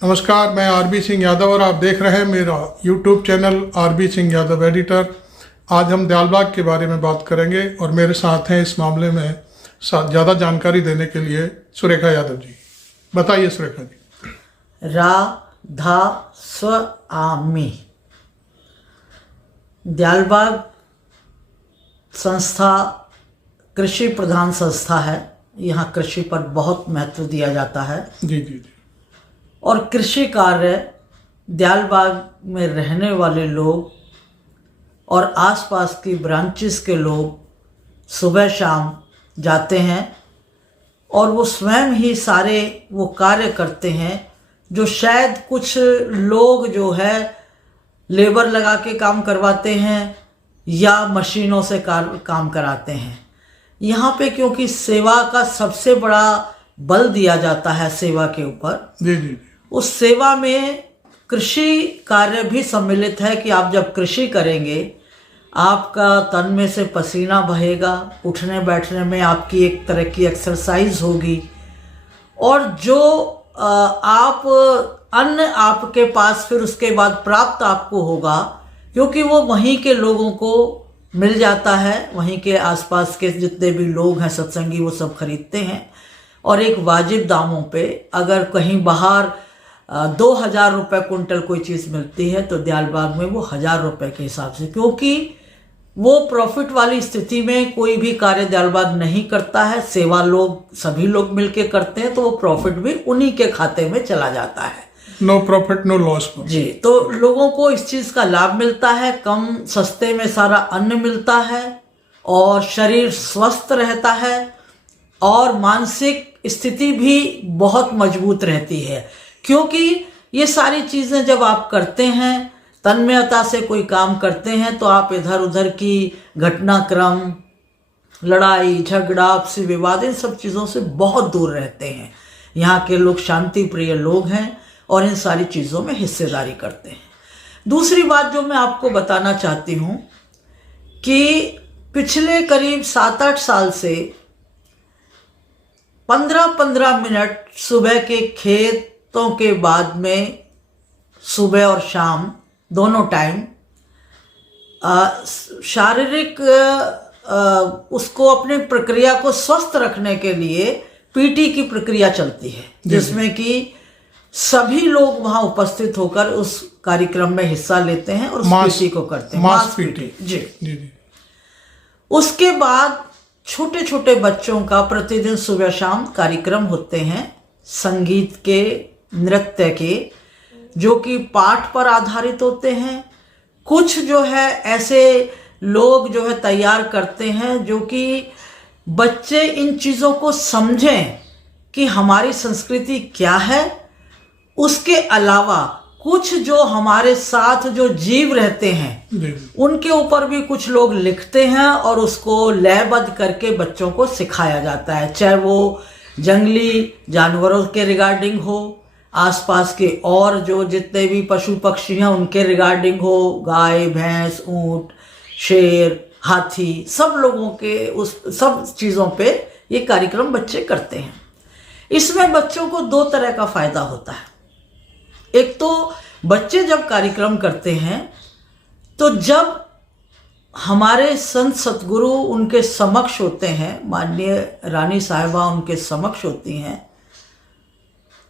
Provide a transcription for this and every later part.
नमस्कार, मैं आरबी सिंह यादव और आप देख रहे हैं मेरा YouTube channel RB Singh Yadav editor. आज हम दयालबाग के बारे में बात करेंगे और मेरे साथ हैं इस मामले में ज़्यादा जानकारी देने के लिए सुरेखा यादव जी। बताइए सुरेखा जी। राधा स्वामी दयालबाग संस्था कृषि प्रधान संस्था है। यहाँ कृषि पर बहुत महत्व दिया जाता है। जी जी जी। और कृषि कार्य दयालबाग में रहने वाले लोग और आसपास की ब्रांचेस के लोग सुबह शाम जाते हैं और वो स्वयं ही सारे वो कार्य करते हैं जो शायद कुछ लोग जो है लेबर लगा के काम करवाते हैं या मशीनों से काम कराते हैं। यहाँ पे क्योंकि सेवा का सबसे बड़ा बल दिया जाता है सेवा के ऊपर, जी जी, उस सेवा में कृषि कार्य भी सम्मिलित है कि आप जब कृषि करेंगे आपका तन में से पसीना बहेगा, उठने बैठने में आपकी एक तरह की एक्सरसाइज होगी और जो आप अन्न आपके पास फिर उसके बाद प्राप्त आपको होगा क्योंकि वो वहीं के लोगों को मिल जाता है। वहीं के आसपास के जितने भी लोग हैं सत्संगी वो सब खरीदते हैं और एक वाजिब दामों पे। अगर कहीं बाहर 2000 रुपये कुंटल कोई चीज़ मिलती है तो दयालबाग में वो 1000 रुपये के हिसाब से, क्योंकि वो प्रॉफिट वाली स्थिति में कोई भी कार्य दयालबाग नहीं करता है। सेवा लोग सभी लोग मिलके करते हैं तो वो प्रॉफिट भी उन्हीं के खाते में चला जाता है। नो प्रॉफिट नो लॉस जी। तो लोगों को इस चीज़ का लाभ मिलता है, कम सस्ते में सारा अन्न मिलता है और शरीर स्वस्थ रहता है और मानसिक स्थिति भी बहुत मजबूत रहती है। क्योंकि ये सारी चीज़ें जब आप करते हैं, तन्मयता से कोई काम करते हैं तो आप इधर उधर की घटनाक्रम, लड़ाई झगड़ा, आपसी विवाद, इन सब चीज़ों से बहुत दूर रहते हैं। यहाँ के लोग शांति प्रिय लोग हैं और इन सारी चीज़ों में हिस्सेदारी करते हैं। दूसरी बात जो मैं आपको बताना चाहती हूँ कि पिछले करीब 7-8 साल से 15-15 मिनट सुबह के खेतों के बाद में, सुबह और शाम दोनों टाइम, शारीरिक उसको अपनी प्रक्रिया को स्वस्थ रखने के लिए पीटी की प्रक्रिया चलती है जिसमें कि सभी लोग वहां उपस्थित होकर उस कार्यक्रम में हिस्सा लेते हैं और उस पीटी को करते हैं, मास पीटी। जी जी जी। उसके बाद छोटे छोटे बच्चों का प्रतिदिन सुबह शाम कार्यक्रम होते हैं, संगीत के, नृत्य के, जो कि पाठ पर आधारित होते हैं। कुछ जो है ऐसे लोग जो है तैयार करते हैं जो कि बच्चे इन चीज़ों को समझें कि हमारी संस्कृति क्या है। उसके अलावा कुछ जो हमारे साथ जो जीव रहते हैं उनके ऊपर भी कुछ लोग लिखते हैं और उसको लयबद्ध करके बच्चों को सिखाया जाता है, चाहे वो जंगली जानवरों के रिगार्डिंग हो, आसपास के और जो जितने भी पशु पक्षी हैं उनके रिगार्डिंग हो, गाय भैंस ऊंट शेर हाथी, सब लोगों के उस सब चीज़ों पे ये कार्यक्रम बच्चे करते हैं। इसमें बच्चों को 2 तरह का फ़ायदा होता है। एक तो बच्चे जब कार्यक्रम करते हैं तो जब हमारे संत सतगुरु उनके समक्ष होते हैं, माननीय रानी साहिबा उनके समक्ष होती हैं,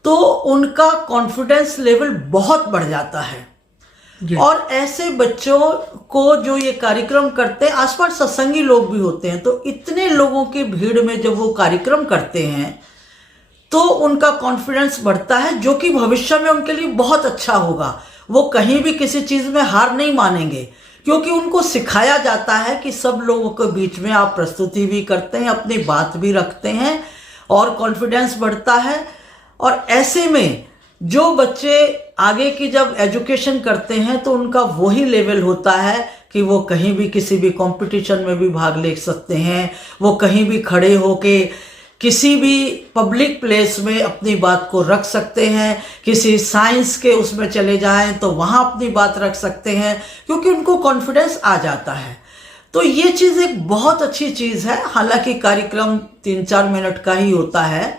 तो उनका कॉन्फिडेंस लेवल बहुत बढ़ जाता है। और ऐसे बच्चों को जो ये कार्यक्रम करते हैं, आसपास सत्संगी लोग भी होते हैं, तो इतने लोगों की भीड़ में जब वो कार्यक्रम करते हैं तो उनका कॉन्फिडेंस बढ़ता है, जो कि भविष्य में उनके लिए बहुत अच्छा होगा। वो कहीं भी किसी चीज़ में हार नहीं मानेंगे क्योंकि उनको सिखाया जाता है कि सब लोगों के बीच में आप प्रस्तुति भी करते हैं, अपनी बात भी रखते हैं और कॉन्फिडेंस बढ़ता है। और ऐसे में जो बच्चे आगे की जब एजुकेशन करते हैं तो उनका वही लेवल होता है कि वो कहीं भी किसी भी कंपटीशन में भी भाग ले सकते हैं, वो कहीं भी खड़े होके किसी भी पब्लिक प्लेस में अपनी बात को रख सकते हैं, किसी साइंस के उसमें चले जाएं तो वहाँ अपनी बात रख सकते हैं क्योंकि उनको कॉन्फिडेंस आ जाता है। तो ये चीज़ एक बहुत अच्छी चीज़ है। हालांकि कार्यक्रम 3-4 मिनट का ही होता है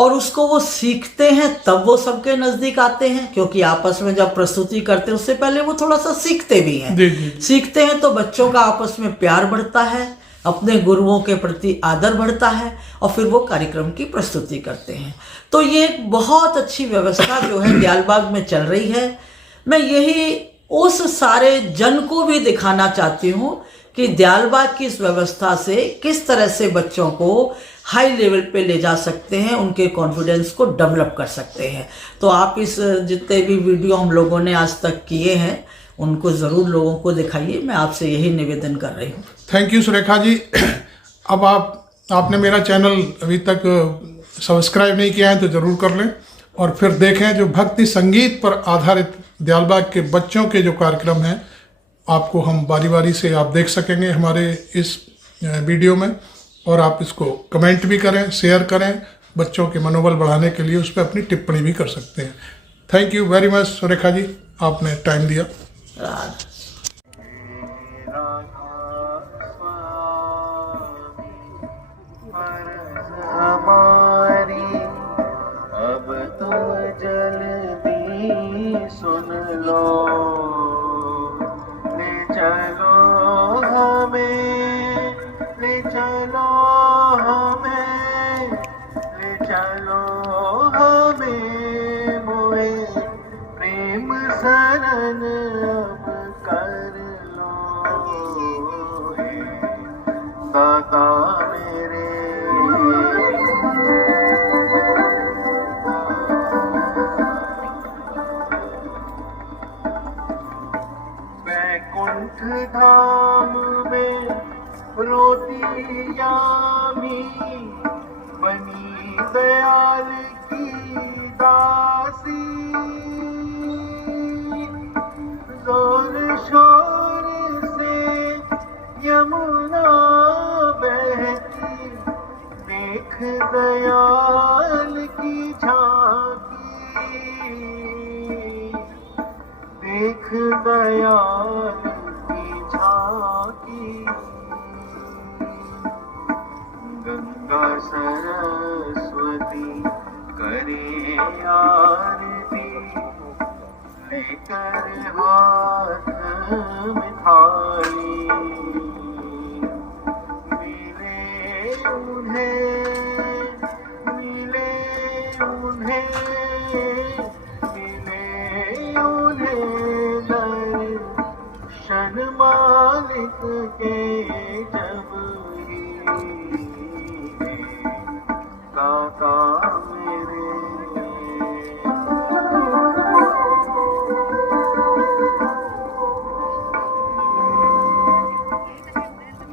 और उसको वो सीखते हैं तब वो सबके नज़दीक आते हैं, क्योंकि आपस में जब प्रस्तुति करते हैं उससे पहले वो थोड़ा सा सीखते भी हैं। जी। सीखते हैं तो बच्चों का आपस में प्यार बढ़ता है, अपने गुरुओं के प्रति आदर बढ़ता है और फिर वो कार्यक्रम की प्रस्तुति करते हैं। तो ये एक बहुत अच्छी व्यवस्था जो है दयालबाग में चल रही है। मैं यही उस सारे जन को भी दिखाना चाहती हूँ कि दयालबाग की इस व्यवस्था से किस तरह से बच्चों को हाई लेवल पे ले जा सकते हैं, उनके कॉन्फिडेंस को डेवलप कर सकते हैं। तो आप इस जितने भी वीडियो हम लोगों ने आज तक किए हैं उनको ज़रूर लोगों को दिखाइए, मैं आपसे यही निवेदन कर रही हूँ। Thank you Surekha ji. अब आपने मेरा चैनल अभी तक सब्सक्राइब नहीं किया है तो ज़रूर कर लें और फिर देखें जो भक्ति संगीत पर आधारित दयालबाग के बच्चों के जो कार्यक्रम हैं आपको हम बारी बारी से आप देख सकेंगे हमारे इस वीडियो में। और आप इसको कमेंट भी करें, शेयर करें, बच्चों के मनोबल बढ़ाने के लिए उस पर अपनी टिप्पणी भी कर सकते हैं। Thank you very much Surekha ji, आपने टाइम दिया। अब तुम जल्दी सुन लो, ले चलो हमें, ले चलो हमें, ले चलो हमें मोए प्रेम शरण अब कर लो हे दाता मेरे। वैकुंठ धाम में रोती यामी बनी दयाल की दासी, जोर शोर से यमुना बहती देख दयाल की झांकी, देख दयाल की झांकी। गंगा सरस्वती करे आरती, लेकर हाथ में थाली, मिले उन्हें, मिले उन्हें, मिले उन्हें दर्शन मालिक के जब दाता मेरे।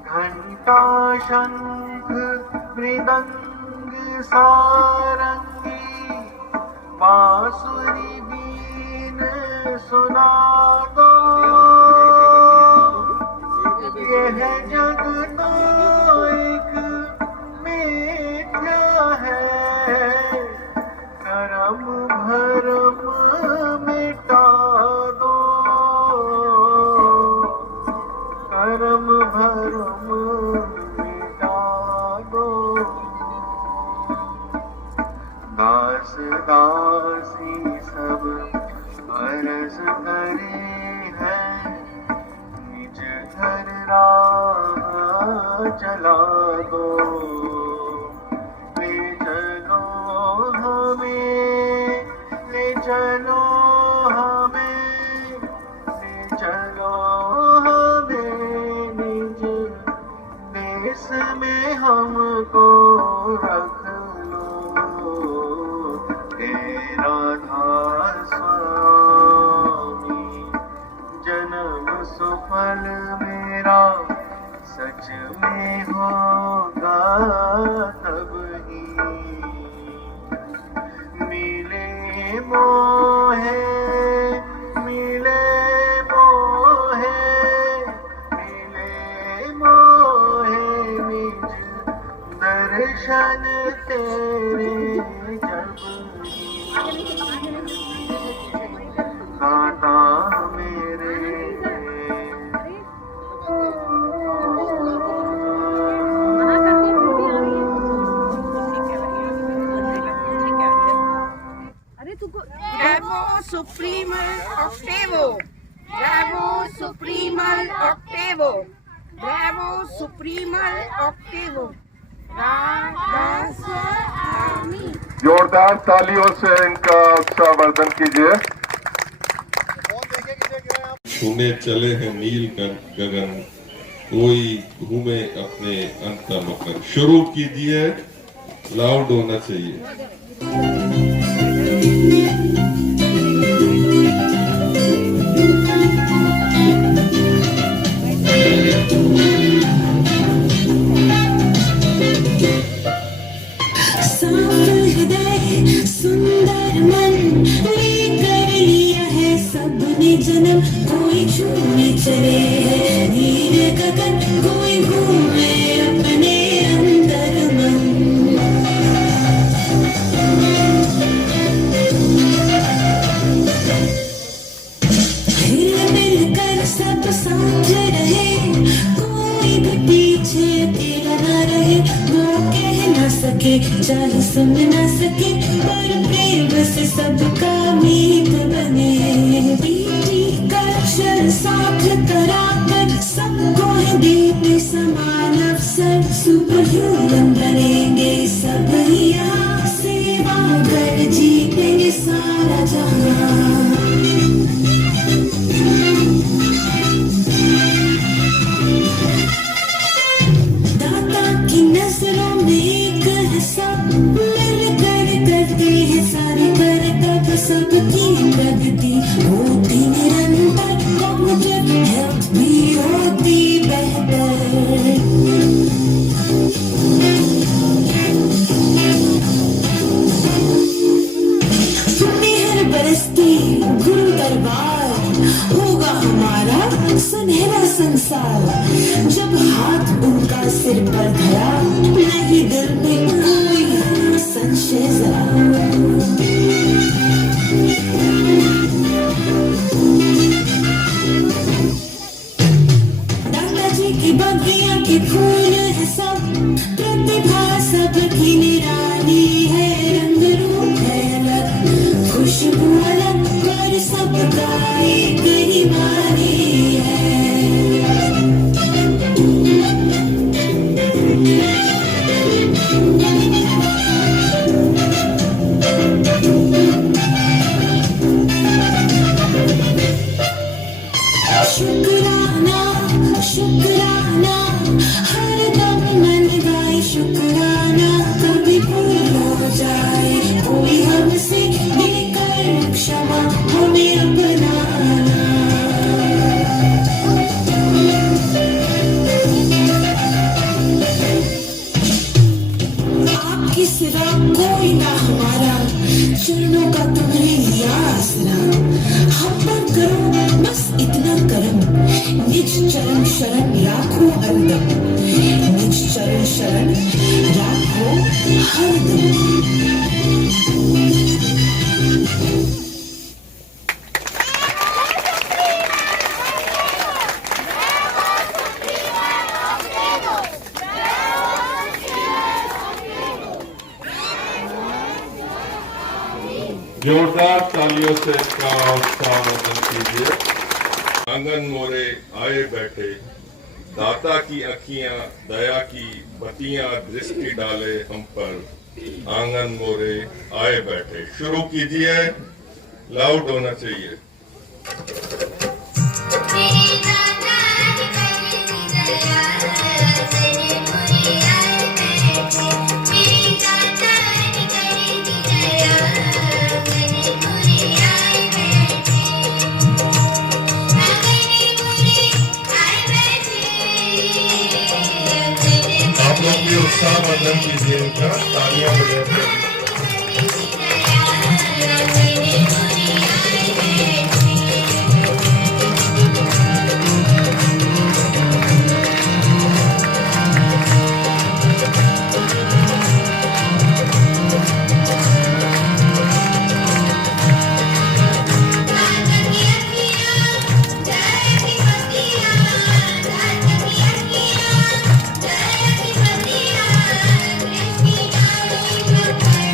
घंटा शंख मृदंग सारंगी बांसुरी बीन सुना दो, यह जग तो एक मिथ्या है, करम भरम मिटा दो, करम भरम मिटा दो। दास दासी सब अरज करे हैं, निज घर राह चला दो, ले चलो हमें, ले चलो हमें, ले चलो हमें निज देश में हमको रख लो, तेरा था स्वामी जन्म सुफल मेरा सच में होगा तब ही, मिले मोहे, मिले मोहे, मिले मोहे निज दर्शन तेरे जब दाता मेरे। Bravo Supremal Octavo. Bravo Supremal Octavo. Bravo Supremal Octavo. Ramaswamy. जोरदार तालियों से इनका उत्साहवर्धन कीजिए। छूने चले हैं नील गगन, कोई घूमे अपने अंतर्मकन। शुरू कीजिए, लाउड होना चाहिए। सुंदर मन लेकर लिया है सबने जन्म, कोई छूने चले है नील गगन, कोई घूमे अपने अंदर मन। हिल मिलकर सब साथ रहे, कोई भी पीछे तेरा न रहे। वो कह न सके चाहे सुन न सके, पर प्रेम से सबका मीत बने। बेटी का अक्षर साथ कराकर सबको है देते समान अवसर। सुपर ह्यूमन बनेंगे सब यहाँ, सेवा कर जीतेंगे सारा जहाँ। दाता की नजरों में एक है सब, मिलकर करते हैं सारे करतब। सबकी प्रगति होती निरंतर, कम्युनिटी हेल्थ भी होती बेहतर। मेहर बरसती गुरु दरबार, होगा हमारा सुनहरा संसार। जब हाथ उनका सिर पर धरा, नहीं दिल में कोई संशय जरा। दादाजी की बगिया के फूल है सब, प्रतिभा सबकी निराली है। रंग रूप है अलग, खुशबू अलग, पर सबका एक ही वाणी है। शुक्राना शुक्राना, हर दम मन गाए शुक्राना। कभी भूल हो जाए कोई हमसे, देकर क्षमा हमें अपनाना। आपकी सिवा कोई ना हमारा, चरणों का तुम्हें लिया आसरा। हम पर करो बस इतना करम, निज चरण शरण राखो हरदम। निज चरण शरण राखो हरदम। जोरदार तालियों से इसका उत्साहवर्धन कीजिए। आंगन मोरे आए बैठे, दाता की अखियां दया की बतियां दृष्टि डाले हम पर। आंगन मोरे आए बैठे। शुरू कीजिए, लाउड होना चाहिए। आप लोग भी उत्साहवर्धन कीजिए इनका, तालियां बजाते। Thank you.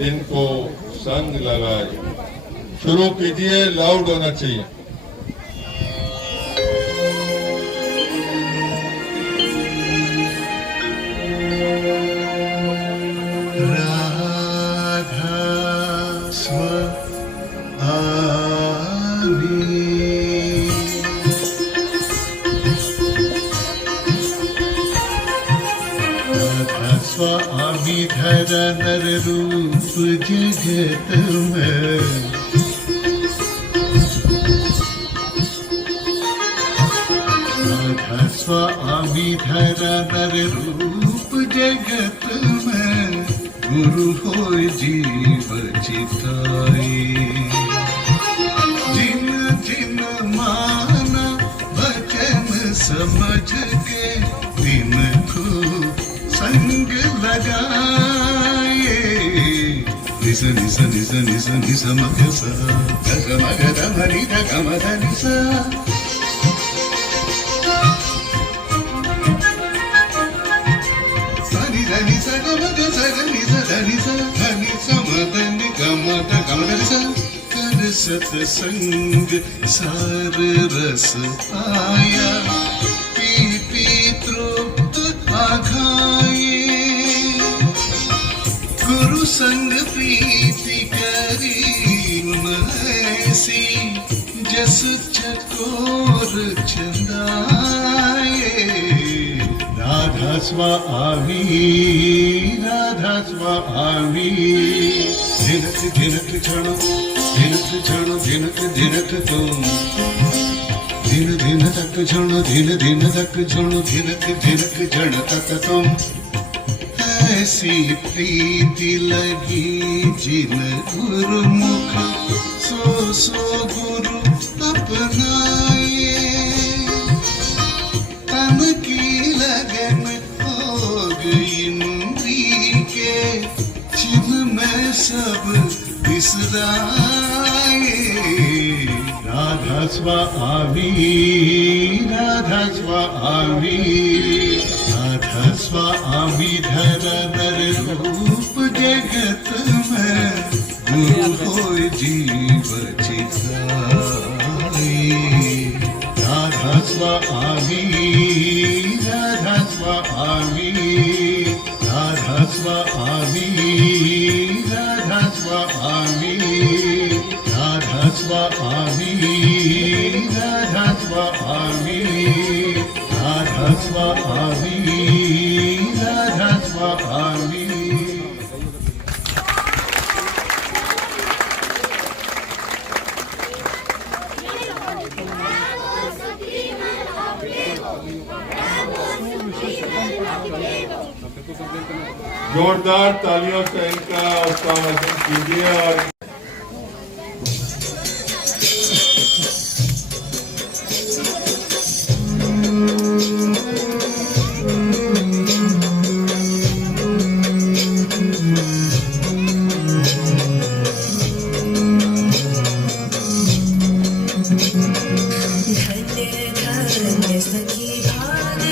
इनको संग लगाए। शुरू कीजिए, लाउड होना चाहिए। राधा स्वामी धर नर रूप जगत में, राधा स्वामी धर नर रूप जगत में, गुरु होय जीव चिताई। जिन जिन माना वचन समझ के, दिन को संग लगाए। निस निस निस निस निस मग सा ग मग ध मनि ध ग म ध नि सा। सा नि ध नि सा ग म ध सा ग नि सा ध नि सा ध नि सा म ध नि ग म ध ग म ध नि सा। कर सत्संग सार रस आया, पी पी तृप्त आघाये। गुरु संग प्रीति करी ऐसी, जस चकोर चंदाए। राधा स्वामी राधा स्वामी, झिनक झिनक क्षणो झिनक क्षणो झिनक झिनक तुम। दिन दिन तक क्षण दिन दिन तक क्षण झिनक झिनक क्षण तक तुम। ऐसी प्रीति लगी जिन गुरुमुख, सो सो गुरु अपनाए। तन की लगन हो गई इंद्री के, चिन्ह में सब बिसराए। राधा स्वामी राधा स्वामी, राधा स्वामी धर नर रूप जगत में, गुरु होय जीव चिताई। राधा स्वामी राधा स्वामी, राधा स्वामी राधा स्वामी, राधा स्वामी राधा स्वामी, राधा स्वामी राधा स्वामी। जोरदार तालियों से इनका स्वागत कीजिए। और सखी भाग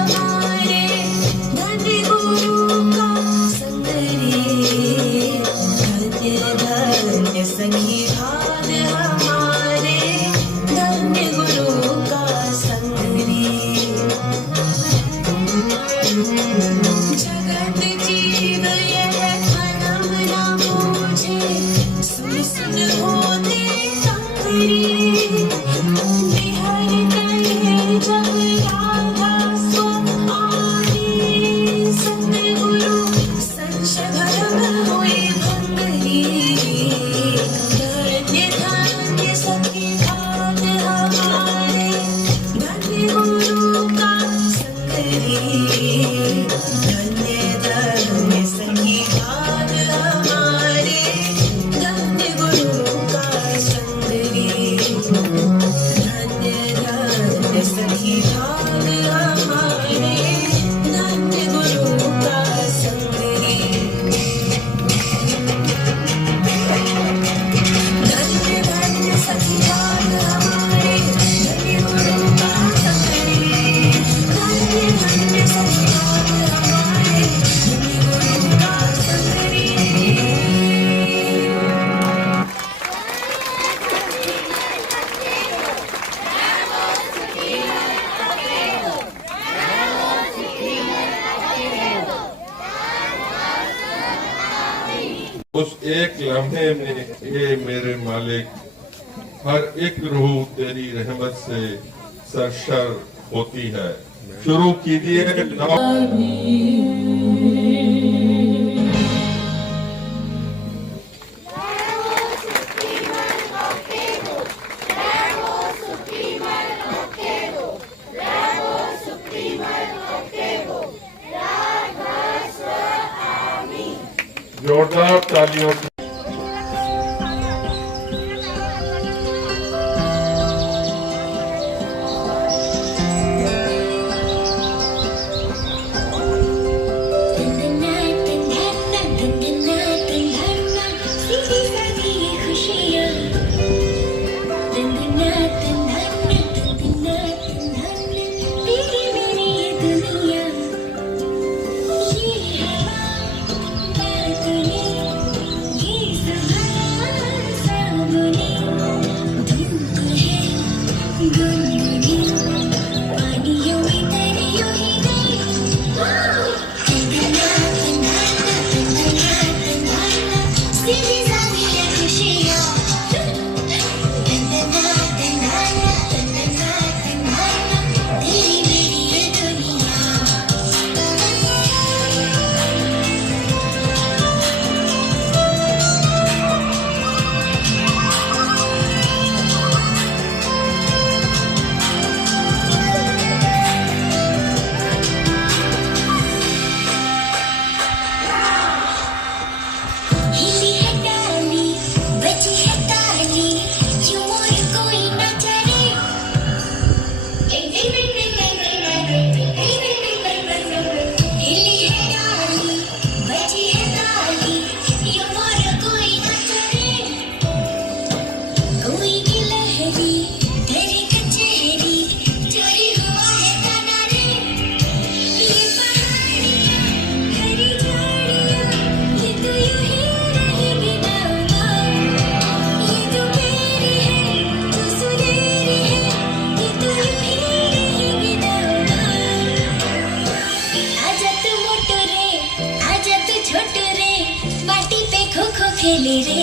हमारे, धन्य गुरु का उस एक लम्हे में ये मेरे मालिक हर एक रूह तेरी रहमत से सरशर होती है। शुरू कीजिए। जोरदार तालियों से खेले रे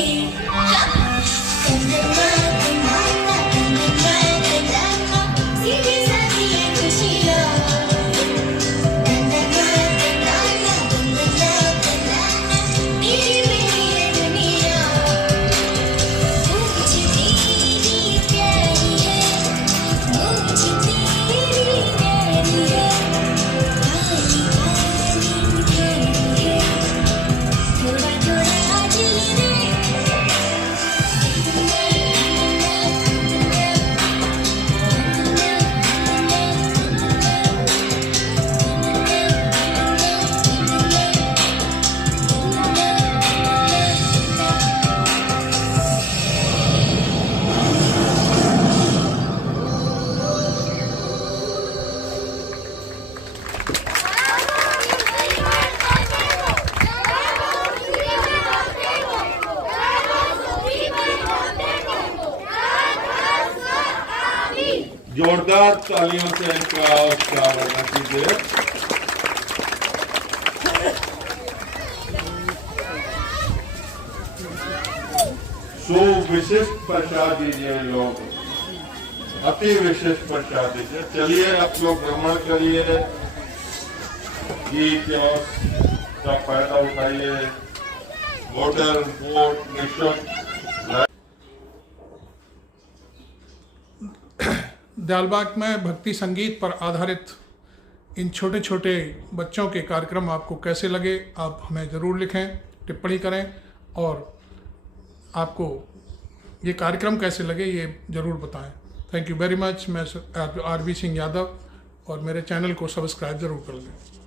जोरदार तालियों से इनका स्वागत कीजिए। सुविशिष्ट प्रसाद दीजिए लोग, अति विशिष्ट प्रसाद दीजिए। चलिए आप लोग भ्रमण करिए, गीत का फायदा उठाइए। होटल बोट निःशुल्क दयालबाग में भक्ति संगीत पर आधारित इन छोटे छोटे बच्चों के कार्यक्रम आपको कैसे लगे, आप हमें ज़रूर लिखें, टिप्पणी करें और आपको ये कार्यक्रम कैसे लगे ये ज़रूर बताएं। Thank you very much. मैं आरबी सिंह यादव, और मेरे चैनल को सब्सक्राइब ज़रूर कर लें।